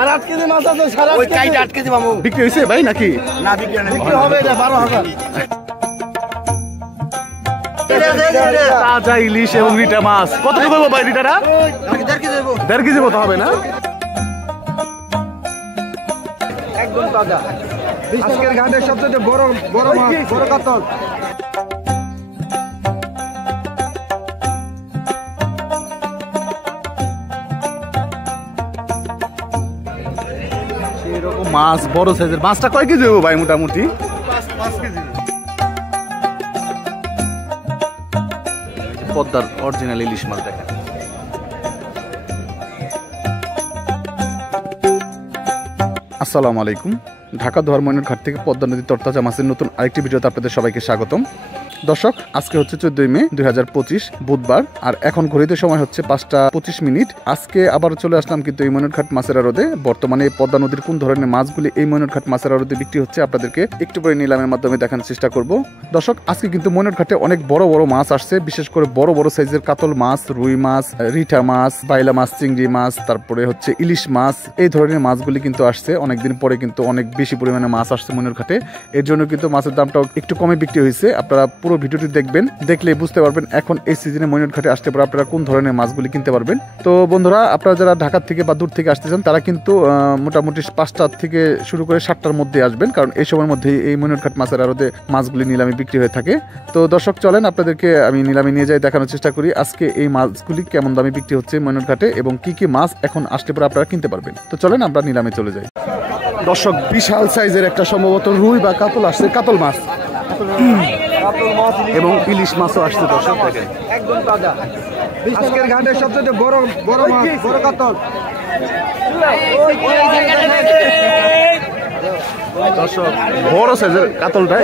7-8 KG মাছ আছে, 8 KG মামু বিক্রি হয়েছে ভাই নাকি? না বিক্রি হবে, এটা 12,000। তাজা ইলিশ এবং রিটা মাছ কতটুকু হবে ভাই? রিটাটা 1.5 কেজি মতো হবে না? একদম তাজা, আজকের ঘাটের সবচেয়ে বড় মাছ, বড় কাতল। এরকম মাছ বড় সাইজের। মাছটা কয় কেজি হবে ভাই মোটামুটি? 5 কেজি। পদ্মার অরিজিনাল ইলিশ মাছ দেখেন। আসসালামু আলাইকুম। ঢাকা ধর্মনগর ঘাট থেকে পদ্মা নদীর তরতাজা মাছের নতুন আরেকটি ভিডিওতে আপনাদের সবাইকে স্বাগতম। দর্শক, আজকে হচ্ছে 14 মে 2025 বুধবার, আর এখন ঘড়িতে সময় হচ্ছে 5:25। আজকে আবার চলে আসলাম কিন্তু এই ময়নঘাট মাছের আড়তে। বর্তমানে পদ্মা নদীর কোন ধরনের মাছগুলি এই ময়নঘাট মাছের আড়তে বিক্রি হচ্ছে আপনাদেরকে একটু পরে নিলামের মাধ্যমে দেখানোর চেষ্টা করব। দর্শক, আজকে কিন্তু ময়নঘাটে অনেক বড় বড় মাছ আসছে, বিশেষ করে বড় বড় সাইজের কাতল মাছ, রুই মাছ, রিঠা মাছ, বাইলা মাছ, চিংড়ি মাছ, তারপরে হচ্ছে ইলিশ মাছ। এই ধরনের মাছগুলি কিন্তু আসছে অনেকদিন পরে, কিন্তু অনেক বেশি পরিমাণে মাছ আসছে ময়নঘাটে। এর জন্য কিন্তু মাছের দামটাও একটু কমে বিক্রি হয়েছে। আপনারা পুরো ভিডিওটি দেখবেন, দেখলে বুঝতে পারবেন এখন এই সিজনে ময়নঘাটে আসতে পারে আপনারা কোন ধরনের মাছগুলি কিনতে পারবেন। তো বন্ধুরা, আপনারা যারা ঢাকা থেকে বা দূর থেকে আসতে চান তারা কিন্তু মোটামুটি 5টা থেকে শুরু করে 7টার মধ্যে আসবেন, কারণ এই সময়ের মধ্যে এই ময়নঘাট মাছের আড়তে মাছগুলি নিলামে বিক্রি হয়ে থাকে। তো দর্শক, চলেন আপনাদেরকে আমি নিলামে নিয়ে যাই, দেখানোর চেষ্টা করি আজকে এই মাছগুলি কেমন দামে বিক্রি হচ্ছে ময়নঘাটে এবং কি কি মাছ এখন আসতে পারে আপনারা কিনতে পারবেন। তো চলেন আমরা নিলামে চলে যাই। দর্শক, বিশাল সাইজের একটা সম্ভবত রুই বা কাতল আসছে, কাতল মাছ এবং ইলিশ মাছও আসছে। দর্শক দেখেন, একদম তাজা, আজকের ঘাটের সবচেয়ে বড় মাছ, বড় কাতল। দর্শক, বড় সাইজের কাতলটা,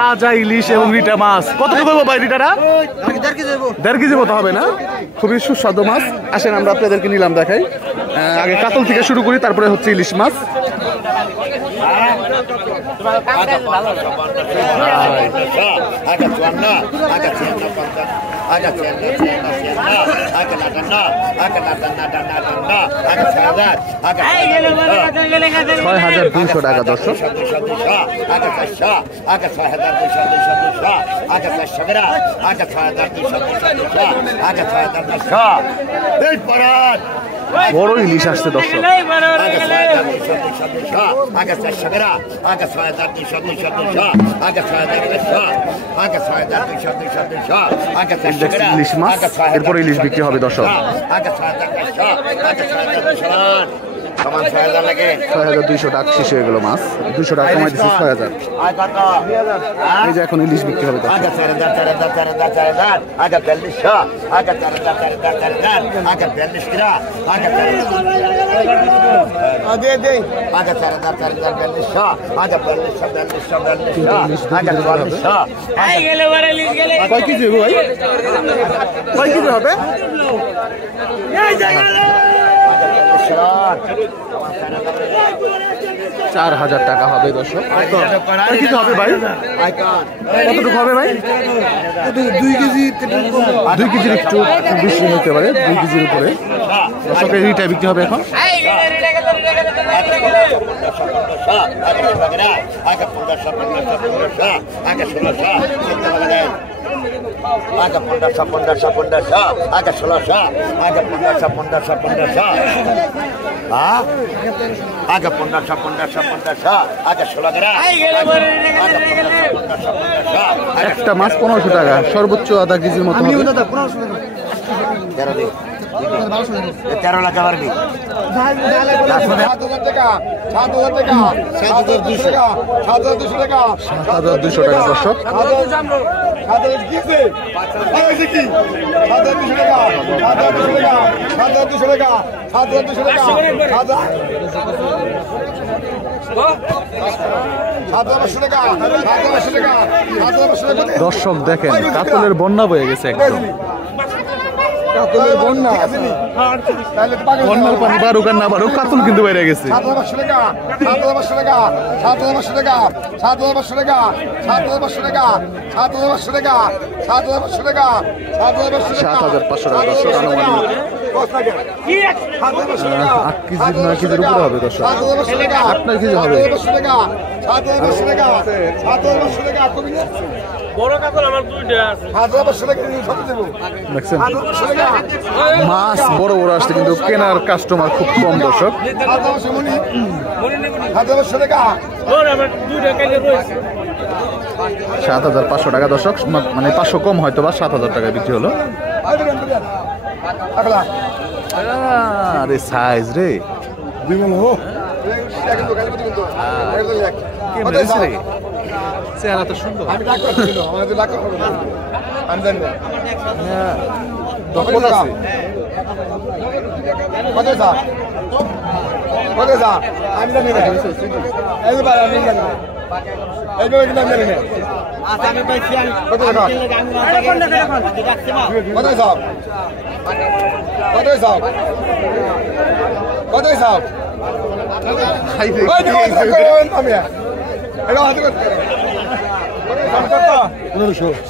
তাজা ইলিশ এবং রিটা মাছ কতটুকু হবে ভাই? রিটাটা 1.5 কেজি মতো হবে না? খুবই সুস্বাদু মাছ। আসেন আমরা আপনাদেরকে নিলাম দেখাই। আগে কাতল থেকে শুরু করি, তারপরে হচ্ছে ইলিশ মাছ। টাকা দর্শক, বড় ইলিশ আসছে দর্শক। ইলিশ মাছ, এরপরে ইলিশ বিক্রি হবে দর্শক। 6,200 টাকা শেষ হয়ে গেল মাছ, 200 টাকা কমাই দিচ্ছে 6,000। এই যে এখন ইলিশ বিক্রি হবে কয় কেজি ভাই? কয় কেজি হবে? 4,000 টাকা হবে দর্শক। কিছু হবে ভাই? কতটুকু হবে ভাই? 2 কেজি, 2 কেজির একটু বেশি হতে পারে, 2 কেজির উপরে। দর্শকের রিটা বিক্রি হবে এখন। আগে 1500 আগে 1600 আগে 1500 আগে 1500 আগে 16 একটা মাছ 1500 টাকা, সর্বোচ্চ আধা কেজির মতো হবে। 13 লাখ পারবি, 7,000 টাকা, 7,200 টাকা, 7,200 টাকা, 7,200 টাকা দর্শক। 7,200 দর্শক দেখেন, কাতলের বন্যা বয়ে গেছে একদম। বন্যার পানি বারুক আর না বারুক, কাতল কিন্তু বেড়ে গেছে। 7,500 টাকা, 7,500 টাকা, 7,500 টাকা, 7,500 টাকা, 7,500 টাকা, 7,500 টাকা, 7,500 টাকা, 7,500 টাকা, 7,500 টাকা দর্শক আনুমানিক। কেজি 9 কেজির উপরে হবে দর্শক। 8 কেজি হবে। দেখছেন মাছ বড় বড় আসছে কিন্তু কেনার কাস্টমার খুব কম দর্শক। 7,500 টাকা দর্শক, মানে 500 কম হয়তো বা 7,000 টাকায় বিক্রি হলো। আরে সাইজ রে চেহারা তো সুন্দর।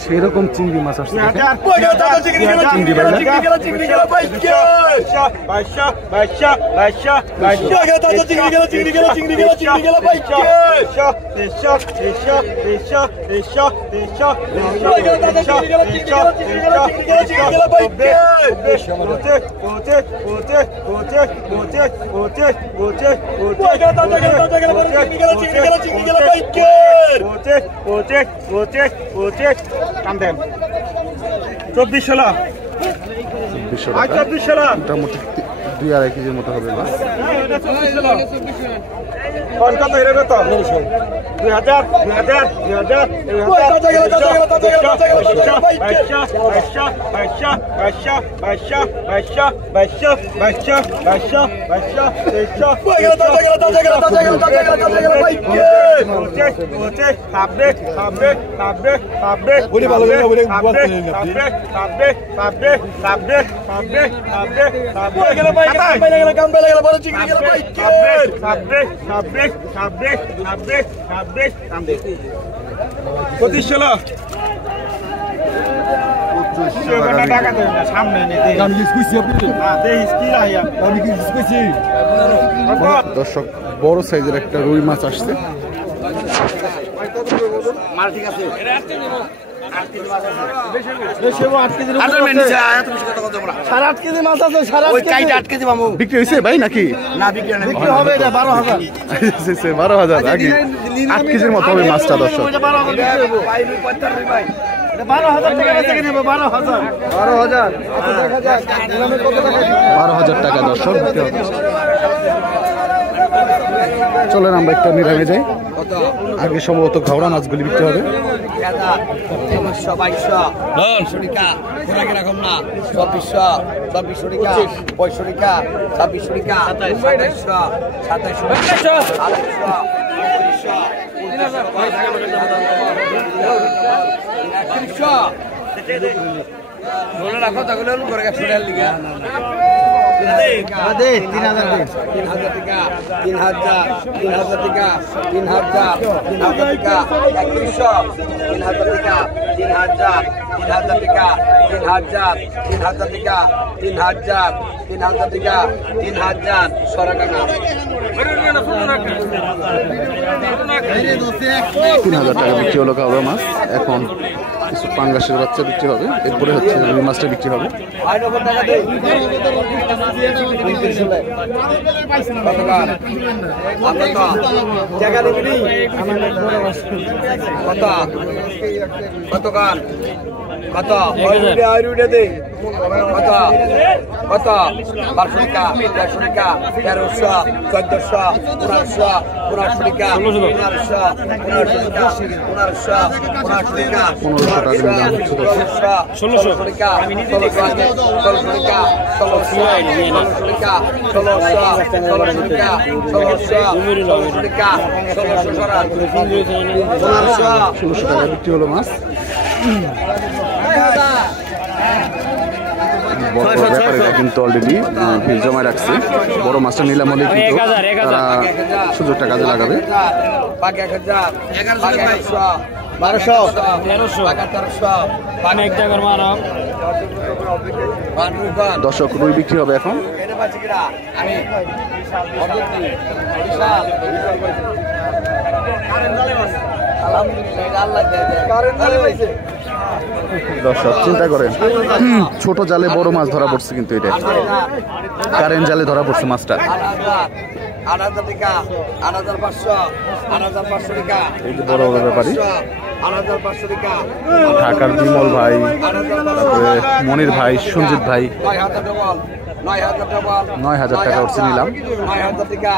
সেরকম চিংড়ি মাছ আসছে। কান্দেন 2400 মোটামুটি 2-2.5 কেজির মতো হবে। কত এর কত 2000 দর্শক বড় সাইজের একটা রুই মাছ আসছে। বিক্রি হয়েছে ভাই নাকি? বিক্রি হবে 12,000 আগে 8 কেজির মতো হবে মাছটা দর্শক। 12,000 টাকা দর্শক। চলেন আমরা একটু নিরামে যাই। আগে সম্ভবত ঘাওড়া মাছগুলি বিক্রি হবে। 3,000 টাকা বিক্রি হলো ঘাওড়া মাছ। এখন কিছু পাঙ্গাসের বাচ্চা বিক্রি হবে, এরপরে হচ্ছে রুই মাছটা বিক্রি হবে। কত 1200 টাকা 1300 টাকা 1300 1400 1500 টাকা 1500 টাকা 1500 টাকা 1600 টাকা 1600 টাকা 1600 টাকা বিক্রি হলো মাছ। বড় বড় ব্যাপারীরা কিন্তু অলরেডি ভিড় জমায় রাখছে। বড় মাছটা নিলাম হলে কিন্তু তারা সুযোগটা কাজে লাগাবে। 1200 দর্শক রুই বিক্রি হবে এখন। দর্শক চিন্তা করেন, ছোট জালে বড় মাছ ধরা পড়ছে, কিন্তু এটা কারেন্ট জালে ধরা পড়ছে মাছটা। 8,000 টাকা, 8,500, 8,500 টাকা, এই যে বড় বড় ব্যাপারী 8,500 টাকা, ঢাকার বিমল ভাই, তারপরে মনির ভাই, সঞ্জিত ভাই 9,000 ডবল, 9,000 ডবল, 9,000 টাকা উঠছে নিলাম। 9,000 টাকা,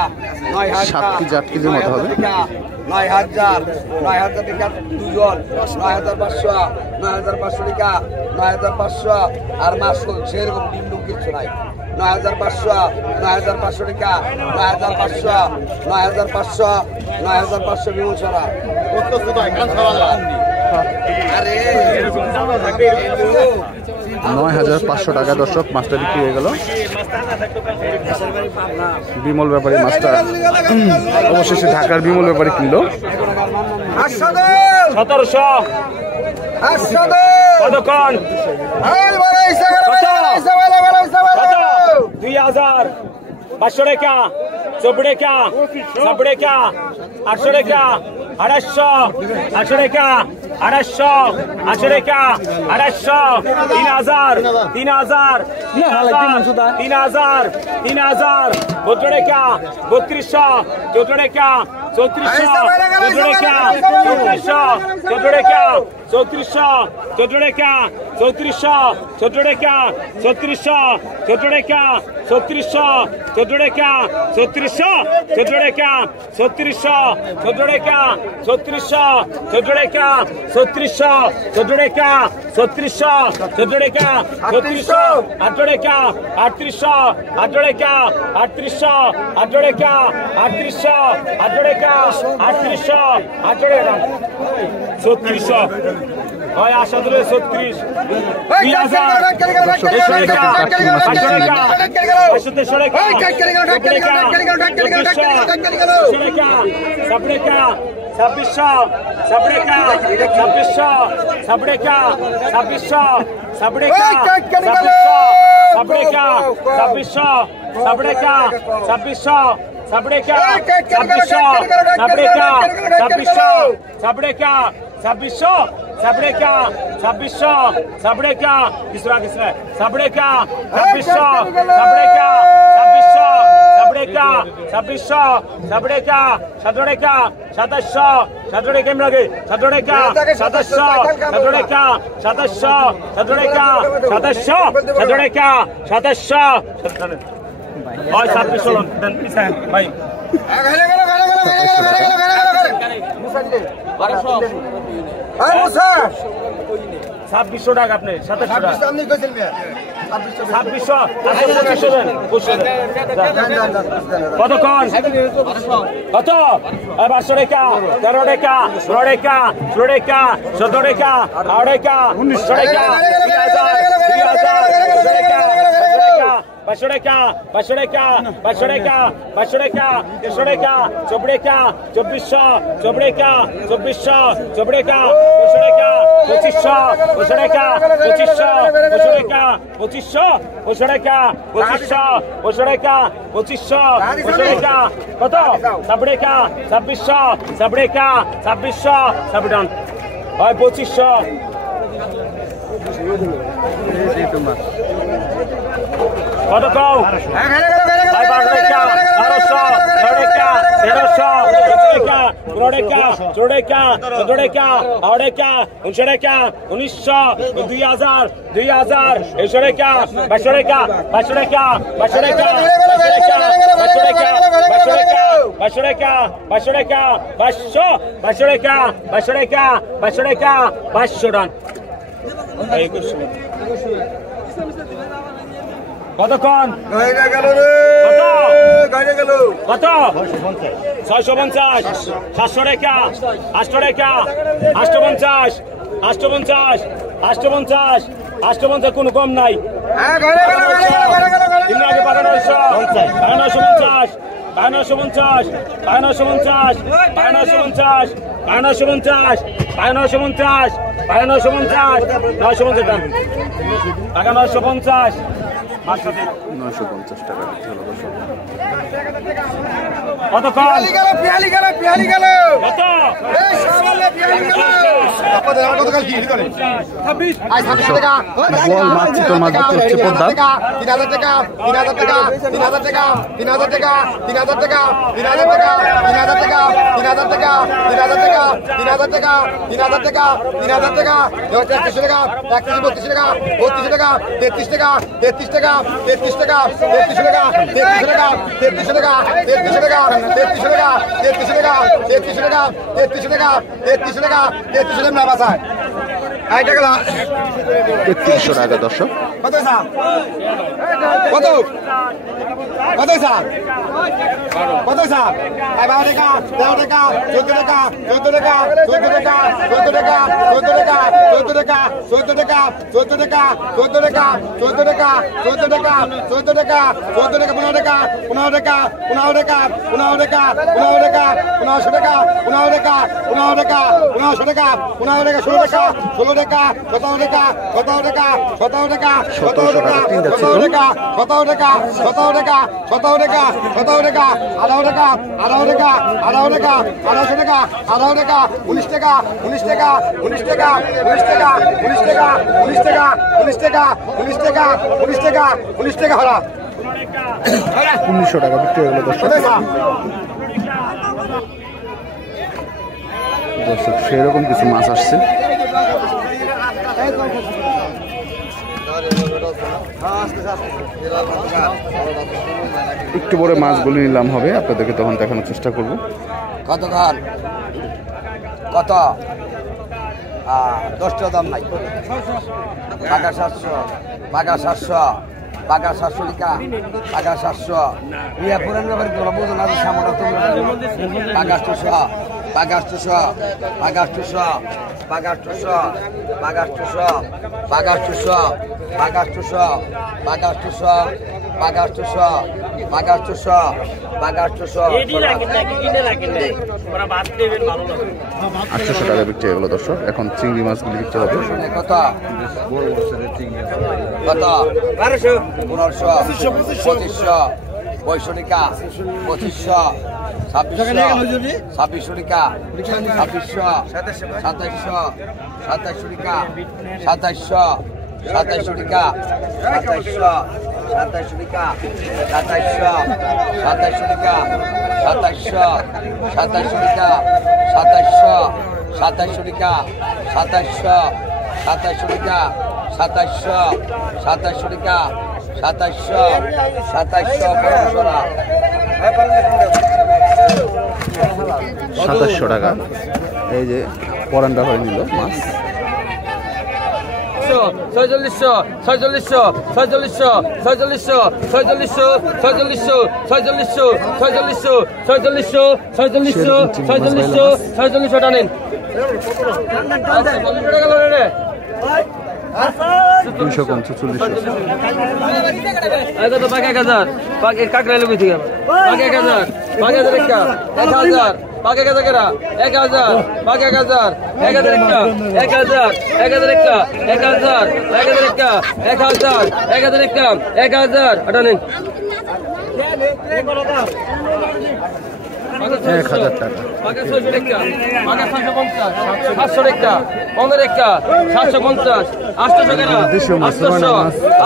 9,000 7 কেজি 8 কেজির মতো হবে। 9,000, 9,000 টাকা দুজন, 9,500, 9,500 টাকা, 9,500 আর মাছ সেরকম বিন্দু কিছু নাই। 9,500, 9,500 টাকা, 9,500, 9,500, 9,500 বিমল ছাড়া। আরে 9,500 টাকা দর্শক মাছটা বিক্রি হয়ে গেল। বিমল ব্যাপারী মাছটা অবশেষে ঢাকার বিমল ব্যাপারী কিনলো। 1700, কতক্ষণ? 2,000, 500 টাকা, 40 টাকা, 70 টাকা, 800 টাকা, 800, 800 টাকা, 800, 800 টাকা, 800, 3,000, 3,000, 3,000, 3,000, 14 টাকা, 3200, 14 টাকা, 3400, 14 টাকা, 3400, 14 টাকা, 3400, 14 টাকা, 3400, 14 টাকা, 3400, 14 টাকা, 3400, 14 টাকা, 3400, 14 টাকা, 3400, 14 টাকা, 3400, 14 টাকা, 3400, 14 টাকা, 3400, 14 টাকা, 3400, 8 টাকা, 3800, 8 টাকা, 3800, 8 টাকা, 3800, 8 টাকা, 3800, 8 টাকা, 3600, হয় আশা ধরে 36, 2,000, 500 টাকা, 500 টাকা, 500 টাকা, 2600, 2600, 2600, 2600, 2600, 2600, 2600, 2600, 2600, 2600, 2600, 2600, 2600, Sabreka, 2600, Sabreka, Kisra, Sabreka, 2600, Sabreka, 2600, Sabreka, 2600, Sabreka, Sadreka, 2700, Sadreka Imrage, Sadreka, 2700, Sadreka, 2700, Sadreka, 2700, Sadreka, 2700. Oi, 2700, dan pisan, baik. ছাব্বিশশো টাকা আপনি 2700 কতক্ষণ কত 1200 টাকা 13 টাকা 16 টাকা 16 টাকা 17 টাকা 18 টাকা 19 টাকা 500 টাকা 500 টাকা 500 টাকা 500 টাকা 300 টাকা 40 টাকা 2400 40 টাকা 2400 40 টাকা 200 টাকা 2500 200 টাকা 2500 200 টাকা 2500 200 টাকা 2500 200 টাকা 2500 200 টাকা কত 70 টাকা 2600 70 টাকা 2600 সাবডাউন হয় 2500 কত কও 1200 টাকা 1200 13 টাকা 1300 14 টাকা 14 টাকা 15 টাকা 19 টাকা 1900 2000 2000 100 টাকা 200 টাকা 200 টাকা 200 টাকা 200 টাকা 500 টাকা 500 টাকা 500 টাকা 500 টাকা 500 টাকা 500 ডান কতক্ষণ কত 650 700 টাকা 800 টাকা 850 850 850 850 কোনো কম নাই তিন আগে 950 950 950 950 950 টাকা বিক্রি হলো দর্শক। কত কম পিয়ালি গেল কত বল মাছ চিতল মাছ ধরতে হচ্ছে পদ্মা। 3000 টাকা 3000 টাকা 3000 টাকা 3000 টাকা 3000 টাকা 3000 টাকা 3000 টাকা 3000 টাকা 3000 টাকা 3000 টাকা 3000 টাকা 3000 টাকা 33 টাকা 32 টাকা 32 টাকা 33 টাকা 33 টাকা 33 টাকা 33 টাকা 33 টাকা 33 টাকা 33 টাকা 33 টাকা 33 টাকা 33 টাকা 33 টাকা 33 টাকা 33 টাকা না বাসায় আই টাকা 3300 টাকা দর্শক। কত স্যার কত কত স্যার কত স্যার 12 টাকা 13 টাকা 14 টাকা 14 টাকা 14 টাকা 14 টাকা 14 টাকা 14 টাকা 14 টাকা 14 টাকা 14 টাকা 14 টাকা 14 টাকা 14 টাকা 14 টাকা 15 টাকা 15 টাকা 15 টাকা 15 টাকা 15 টাকা 1500 টাকা 15 টাকা 15 টাকা 1500 টাকা 15 টাকা 16 টাকা 16 টাকা 17 টাকা 17 টাকা 17 টাকা 17 টাকা 17 টাকা 17 টাকা 17 টাকা 17 টাকা 17 টাকা 18 টাকা 18 টাকা 18 টাকা 1800 টাকা 18 টাকা 19 টাকা 19 টাকা 19 টাকা 19 টাকা 19 টাকা 19 টাকা 19 টাকা 19 টাকা 19 টাকা 19 টাকা হরা 1900 টাকা বিক্রি হলো দর্শক। দর্শক সেরকম কিছু মাছ আসছে। একটু বড় মাছগুলো নিলাম হবে, আপনাদেরকে তখন দেখানোর চেষ্টা করব। কত খান কত 10টা দাম নাই টাকা 700 টাকা 700 টাকা 700 টাকা টাকা 700 ইয়া পুরান ব্যাপারে তোমরা বুঝো না সামনে তোমরা টাকা 800 টাকা 800 টাকা 800 টাকা 800 টাকা 800 টাকা 800 টাকা 800 টাকা 800 টাকা 800 টাকা 800 টাকা 800 এডি রাখেন না কি কিনে রাখেন না ওরা বাদ দেবেন ভালো লাগে 800 টাকা বিক্রি হলো দর্শক। এখন চিংড়ি মাছগুলি বিক্রি হবে। কত কত 1200 1500 2500 পয়সা টাকা 2500 2600 টাকা 2600 2700 টাকা 2700 2700 টাকা 2700 টাকা 2700 টাকা 2700 টাকা 2700 টাকা 2700 টাকা 2700 টাকা 2700 টাকা 2700 টাকা। এই যে পরান ব্যবহার নিল মাছ 4600 4600 4600 4600 4600 4600 4600 4600 4600 4600 টানেন 245 আগে তো বাকি 1000 বাকি কাকড়া লুবি থেকে বাকি 1000 বাকি 1000 টাকা 1000 বাকি 1000 টাকা 1000 বাকি 1000 1000 টাকা 1000 1000 টাকা 1000 1000 টাকা 1000 1000 টাকা 1000 আটা নেন 1000 টাকা। বাকি 600 টাকা বাকি 650 700 টাকা 15 টাকা 750 800 টাকা 800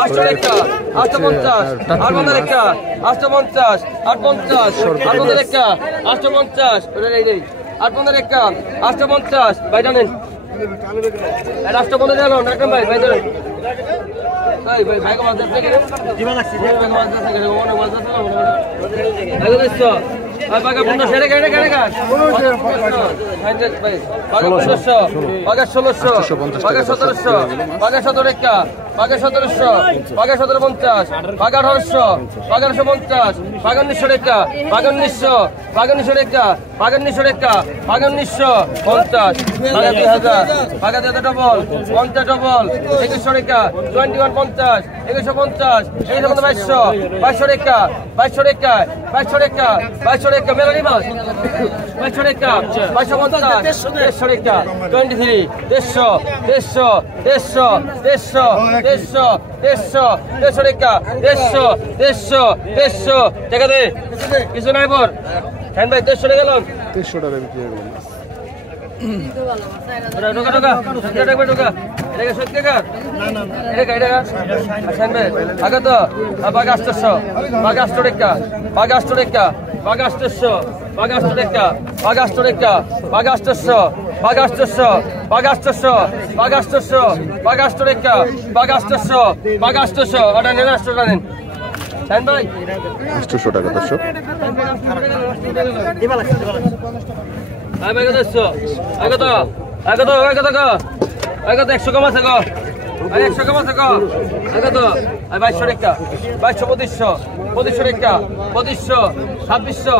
800 টাকা 850 850 টাকা 850 850 850 টাকা 850 ওরে রে 850 টাকা 850 ভাই জানেন এটা 850 জানো না ভাই ভাই জানেন এই ভাই ভাই কমাতে থেকে জীবন আছে ভাই কমাতে থেকে ওনে মাঝে তো আগে দেখছো আর বাগা 50 টাকা টাকা টাকা 1600 ভাই বাগা 1600 বাগা 1700 বাগা 1700 টাকা বাঘে 1700 বাঘে 1750 বাঘে 1800 বাঘে 1850 বাঘে 1900 টাকা বাঘে 1900 বাঘে 1900 টাকা বাঘে 1900 টাকা বাঘে 1950 বাঘে 2000 বাঘে 2000 ডবল 50 ডবল 2100 টাকা 2150 2150 2200 2200 টাকা 2200 টাকা 2200 টাকা 2200 টাকা মেলারি মাছ 2200 টাকা 2250 150 টাকা 23 150 টাকা 150 টাকা দে কিছু নাই বর খান ভাই 150 টাকা গেলাম 2300 টাকা বিক্রি হয়ে গেল ঢোকা ঢোকা ঢোকা এটা 70 টাকা এটা খান ভাই আগে তো বাঘ 800 বাঘ 800 টাকা বাঘ 800 টাকা বাঘ 800 বাঘ 800 টাকা বাঘ 800 টাকা বাঘ 800 বাঘ 800 বাঘ 800 বাঘ 800 বাঘ 800 টাকা বাঘ 800 বাঘ 800 ওটা নেন 800 টাকা নেন খান ভাই 800 টাকা দর্শক আই ভাই কত আগত 100 কম আছে গো 100 কম আছে গো আগত আই 2200 টাকা 2200 2500 টাকা 2500 2600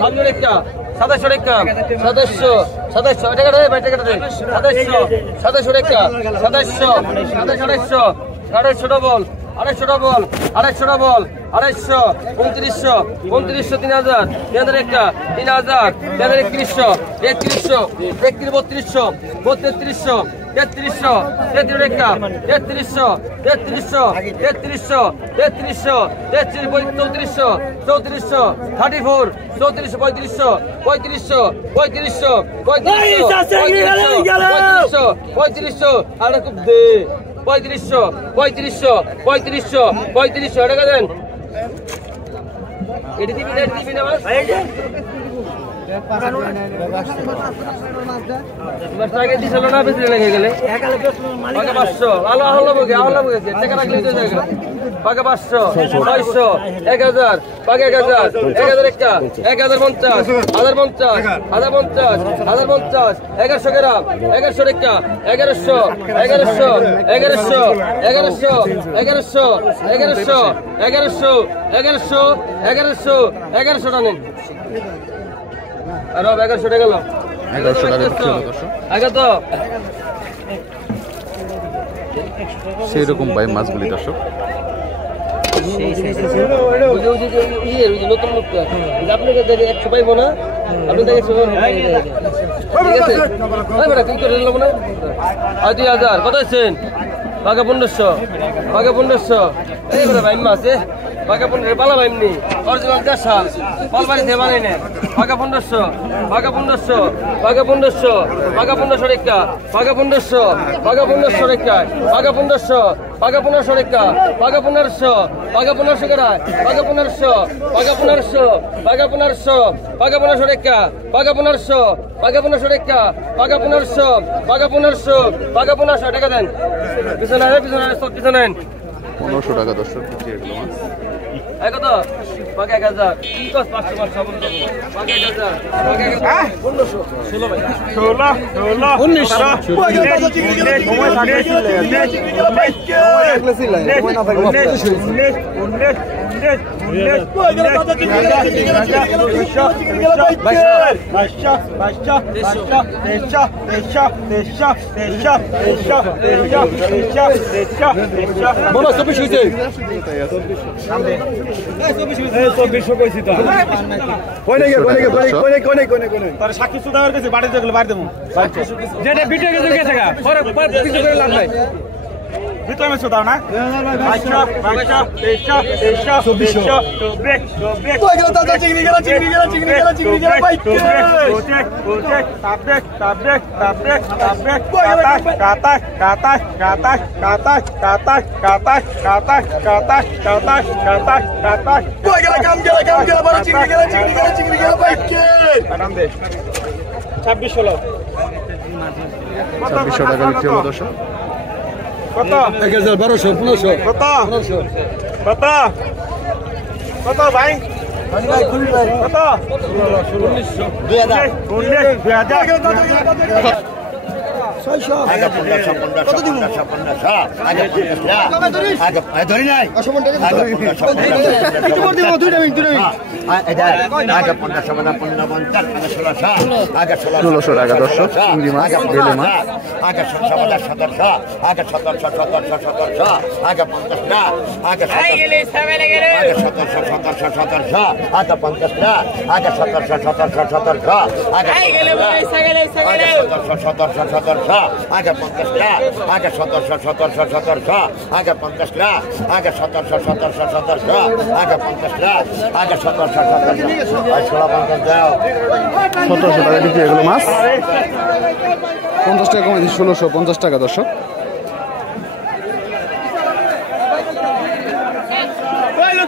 2700 টাকা 2700 টাকা 2700 টাকা রে ভাই টাকা রে 2700 টাকা 2700 250 ডবল 250 ডবল 250 ডবল 250 2900 3000 3000 টাকা 3000 3100 3100 3200 3200 3300 টাকা 3300 3300 3300 3300 34 34 আর খুব দে 3500 টাকা দেন এটি দিবি না বাস আগে দিছিল না বেশি লেগে গেলে বাঘে 500 আলো বগে টাকা রাখলে তো জায়গা বাঘে 500 600 1000 বাঘে 1000 টাকা 1050 1050 1100 গ্রাম 1100 টাকা 1100 টাকা নেন আর 1100 টাকা গেল 1100 টাকা বিক্রি হলো দর্শক আগে তো সেই রকম ভাই মাছগুলি দর্শক নতুন লোক আপনাকে 100 পাইবো না আপনি 100 ঠিক আছে কি করে নেবো না 2000 কত আছেন বাঘা 1500 এই করে ভাই মাছ বাঘা 15 পালা ভাইমনি অরিজিনাল দেশাল পালবাড়ি দিয়ে বানাই না বাঘা 1500 টাকা বাঘা 1500 টাকা বাঘা 1500 টাকা বাঘা 1500 টাকা বাঘা 1500 টাকা বাঘা 1500 টাকা বাঘা 1500 টাকা বাঘা 1500 টাকা বাঘা 1500 টাকা দেন পিছনে সব পিছনে 1500 টাকা দর্শক বিক্রি হয়ে গেল মাছ কত বাঘে 1000 কি কস 500 বাঘে 1000 বাঘে 1500 16 ভাই সাক্ষী সুদার কাছে বাড়ি দেখলে বাড়ি দেবো যেটা বিটে গেছে গা পরে কিছু করে লাভ নাই ভিতরে মেসো দাও না ছাব্বিশ 2600 টাকা বিক্রি হলো দর্শক কত 1200 1500 কত কত কত ভাই কত 1900 2000 আগে 1500 আগে 50 আগে ধরি নাই আগে 1500 আগে 1500 আগে 1600 টাকা দর্শক চিংড়ি মাছ বেলে মাছ আগে 1700 আগে 1700 আগে 50 আগে 1700 আগে 1700 আগে 50 আগে 1700 আগে আগে 1700 আগে 50 আগে 1700 আগে 50 আগে 1700 আগে 50 আগে 1700 আই ছোলা 50 দাও 1700 টাকা বিক্রি এগুলো মাছ 50 টাকা কমে দিচ্ছি 1650 টাকা দর্শক Bueno,